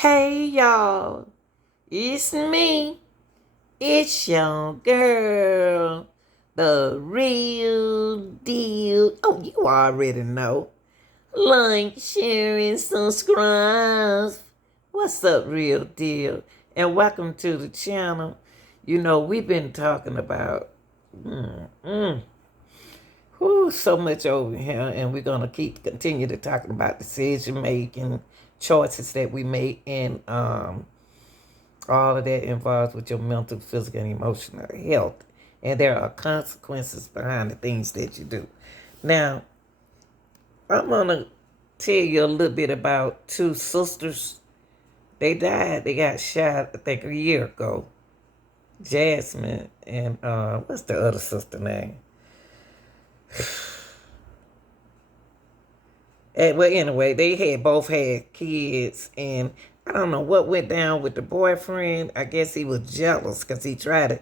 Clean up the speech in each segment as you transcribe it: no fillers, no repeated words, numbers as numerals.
Hey y'all, it's me. It's your girl, the real deal. Oh, you already know. Like, share, and subscribe. What's up, real deal? And welcome to the channel. You know, we've been talking about so much over here, and we're gonna continue to talking about decision making, choices that we make, and all of that involves with your mental, physical, and emotional health. And there are consequences behind the things that you do. Now, I'm going to tell you a little bit about two sisters. They died. They got shot, I think, a year ago. Jasmine and, what's the other sister name? And, well, anyway, they had both had kids, and I don't know what went down with the boyfriend. I guess he was jealous because he tried to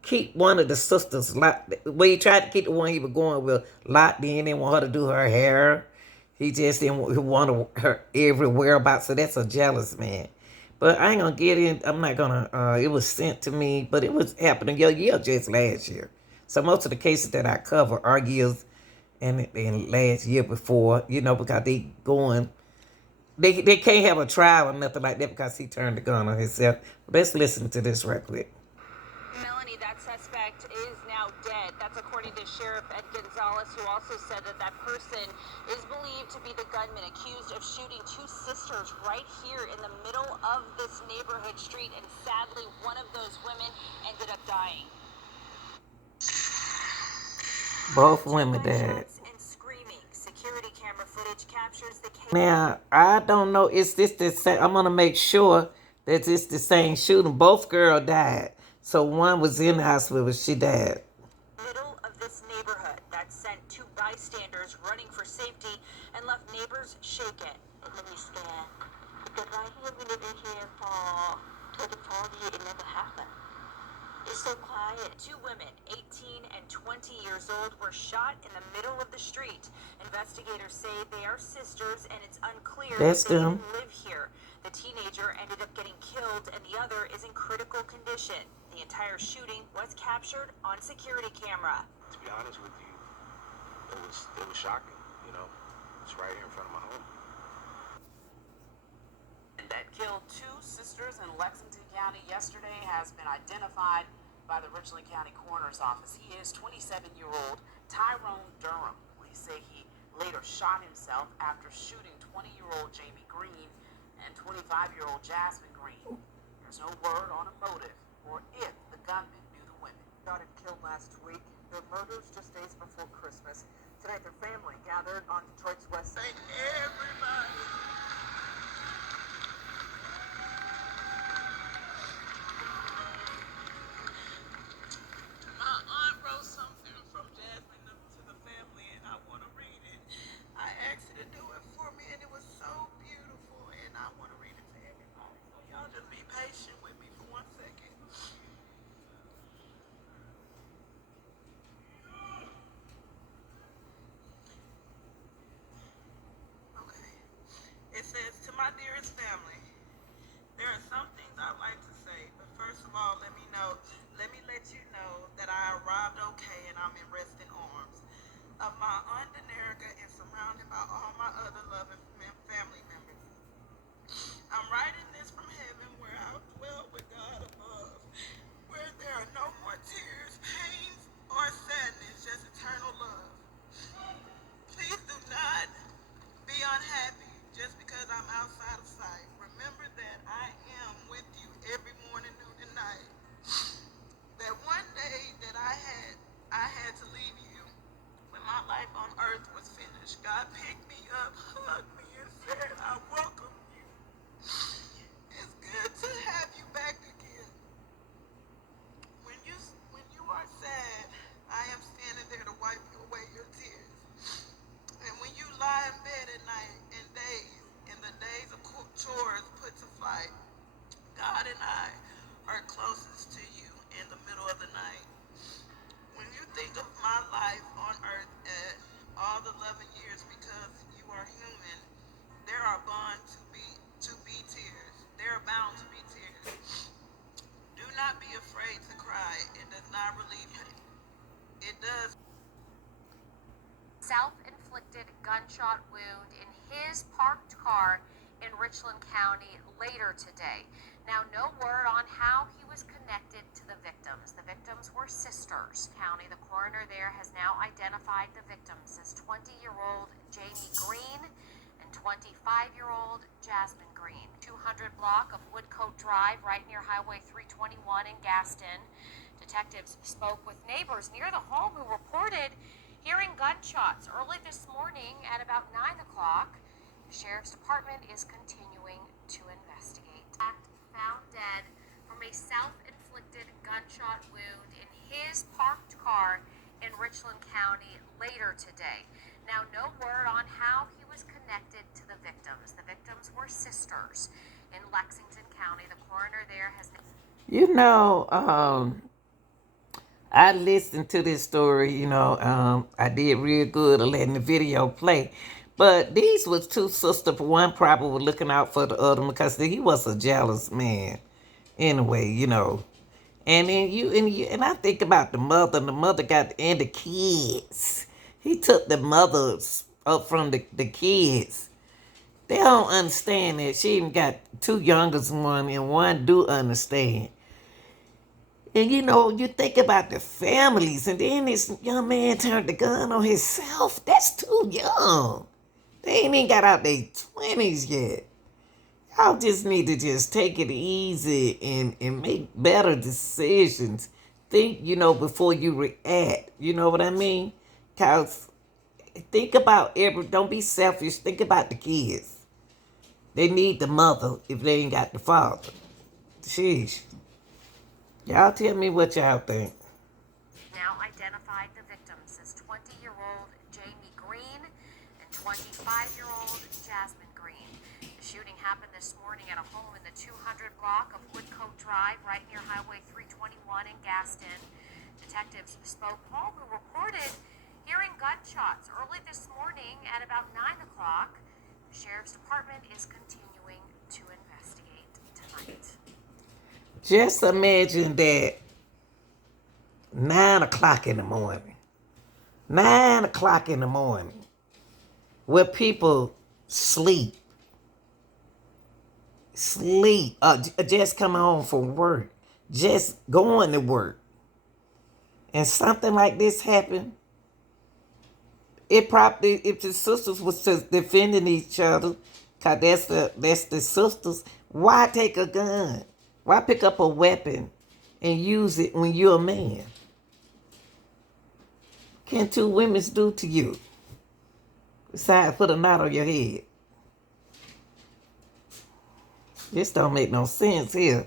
keep one of the sisters locked. Well, he tried to keep the one he was going with locked in. Didn't want her to do her hair. He just didn't want her everywhere about. So that's a jealous man. But I ain't gonna get in. I'm not gonna. It was sent to me, but it was happening year just last year. So most of the cases that I cover are years and last year before, because they can't have a trial or nothing like that because he turned the gun on himself. Let's listen to this right quick. Melanie, that suspect is now dead. That's according to Sheriff Ed Gonzalez, who also said that person is believed to be the gunman accused of shooting two sisters right here in the middle of this neighborhood street. And sadly, one of those women ended up dying. Both women died. And screaming. Security camera footage captures the case. Now, I don't know. Is this the same? I'm going to make sure that it's the same shooting. Both girls died. So one was in the hospital, but she died. Middle of this neighborhood that sent two bystanders running for safety and left neighbors shaken. It made me scared. Because right here, we live in here for 24 years, it never happened. It's so quiet. Two women, 18 and 20 years old, were shot in the middle of the street. Investigators say they are sisters, and it's unclear if they even live here. The teenager ended up getting killed, and the other is in critical condition. The entire shooting was captured on security camera. To be honest with you, it was shocking. It's right here in front of my home. That killed two sisters in Lexington County yesterday has been identified by the Richland County Coroner's Office. He is 27-year-old Tyrone Durham. Police say he later shot himself after shooting 20-year-old Jamie Green and 25-year-old Jasmine Green. There's no word on a motive or if the gunman knew the women. Got him killed last week. Their murders just days before Christmas. Tonight, their family gathered on Detroit's west side. Everybody. It says, to my dearest family, there are some things I'd like to say, but first of all, let me let you know that I arrived okay and I'm in resting arms of my Aunt Daenerys and surrounded by all my other loving family members. I'm writing this from heaven where I dwell with God above, where there are no more tears, pains, or sadness, just eternal love. Please do not be unhappy just because I'm outside of sight. Remember that I am with you every morning, noon, and night. That one day that I had to leave you when my life on earth was finished. God picked me up, hugged me, and said, I welcome you. It's good to have you back again. When you are sad, I am standing there to wipe away your tears. And when you lie in bed at night in the days of chores put to flight, God and I are closest to you in the middle of the night. When you think of my life on earth at all the 11 years because you are human, gunshot wound in his parked car in Richland County later today. Now, no word on how he was connected to the victims. The victims were sisters. County, the coroner there has now identified the victims as 20-year-old Jamie Green and 25-year-old Jasmine Green. 200 block of Woodcote Drive, right near Highway 321 in Gaston. Detectives spoke with neighbors near the home who reported hearing gunshots early this morning at about 9 o'clock. The Sheriff's Department is continuing to investigate. Found dead from a self-inflicted gunshot wound in his parked car in Richland County later today. Now, no word on how he was connected to the victims. The victims were sisters in Lexington County. The coroner there has... You know, I listened to this story, I did real good of letting the video play. But these was two sisters. One probably was looking out for the other because he was a jealous man. Anyway, And then and I think about the mother, and the mother and the kids. He took the mothers up from the kids. They don't understand that. She even got two youngest one, and one do understand. And you think about the families, and then this young man turned the gun on himself. That's too young. They ain't even got out their 20s yet. Y'all just need to just take it easy and make better decisions. Think, before you react. You know what I mean? Because think about don't be selfish. Think about the kids. They need the mother if they ain't got the father. Sheesh. Y'all tell me what y'all think. Now identified the victims as 20-year-old Jamie Green and 25-year-old Jasmine Green. The shooting happened this morning at a home in the 200 block of Woodcote Drive, right near Highway 321 in Gaston. Detectives spoke home who reported hearing gunshots early this morning at about 9 o'clock. The Sheriff's Department is continuing to investigate tonight. Just imagine that 9 o'clock in the morning. 9 o'clock in the morning. Where people sleep. Just coming home from work. Just going to work. And something like this happened. It probably, if the sisters was just defending each other, because that's the sisters, why take a gun? Why pick up a weapon and use it when you're a man? Can two women do to you? Besides, put a knot on your head. This don't make no sense here.